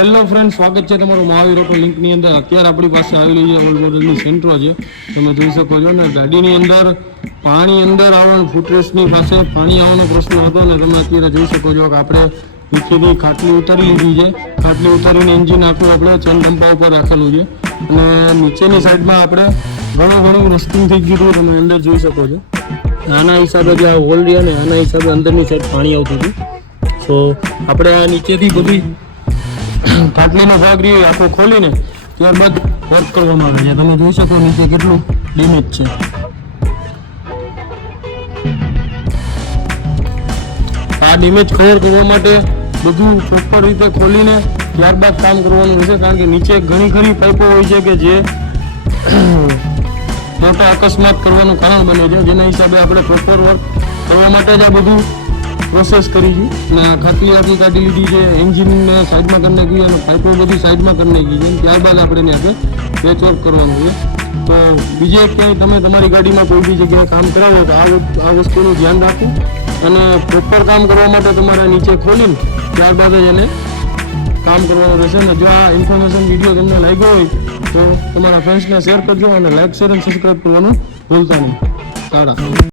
Hello friend, સ્વાગત છે તમારું મહાવીર ઓટો લિંકની અંદર. અત્યારે આપણી પાસે આવેલી છે ઓલ મોડલની સેન્ટ્રો છે. તમે જોઈ શકો છો ને, ગાડીની અંદર પાણી અંદર આવવાનું, ફૂટરેસ્ટની પાસે પાણી આવવાનો પ્રશ્ન હતો ને તમે અત્યારે જોઈ શકો છો કે આપણે નીચેની ખાટલી ઉતારી લીધી છે. ખાટલી ઉતારીને એન્જિન આખું આપણે ચેન ડંપા ઉપર રાખેલું છે અને નીચેની સાઈડમાં આપણે ઘણું રસ્ટિંગ થઈ ગયું હતું. તમે અંદર જોઈ શકો છો. આના હિસાબે જે આ હોલ રહ્યા ને આના હિસાબે અંદરની સાઈડ પાણી આવતું હતું. સો આપણે આ નીચેથી બધી ખાટલીનો ભાગ રહ્યો આખો ખોલીને ત્યારબાદ વર્ક કરવામાં આવે છે. તમે જોઈ શકો નીચે કેટલું ડેમેજ છે. આ ડેમેજ કવર કરવા માટે બધું પ્રોપર રીતે ખોલીને ત્યારબાદ કામ કરવાનું રહેશે, કારણ કે નીચે ઘણી ખરી પાઇપો હોય છે કે જે મોટા અકસ્માત કરવાનું કારણ બને છે. જેના હિસાબે આપણે પ્રોપર વર્ક કરવા માટે જ આ બધું પ્રોસેસ કરી છે. અને આ ખાટલી આપણી કાઢી લીધી છે, એન્જિનને સાઈડમાં કરી નાખી અને પાઇપો બધી સાઈડમાં કરી નાખી છે. ત્યારબાદ આપણે એને આગળ પેચ વર્ક કરવાનું છે. તો બીજે ક્યાંય તમે તમારી ગાડીમાં કોઈ બી જગ્યાએ કામ કરાવો તો આ વસ્તુનું ધ્યાન રાખવું અને પ્રોપર કામ કરવા માટે તમારે નીચે ખોલીને ત્યારબાદ જ એને કામ કરવાનું રહેશે. અને જો આ ઇન્ફોર્મેશન વિડીયો તમને લાગ્યો હોય તો તમારા ફ્રેન્ડ્સને શેર કરજો અને લાઈક, શેર અને સબસ્ક્રાઈબ કરવાનું ભૂલતા નહીં. સારા.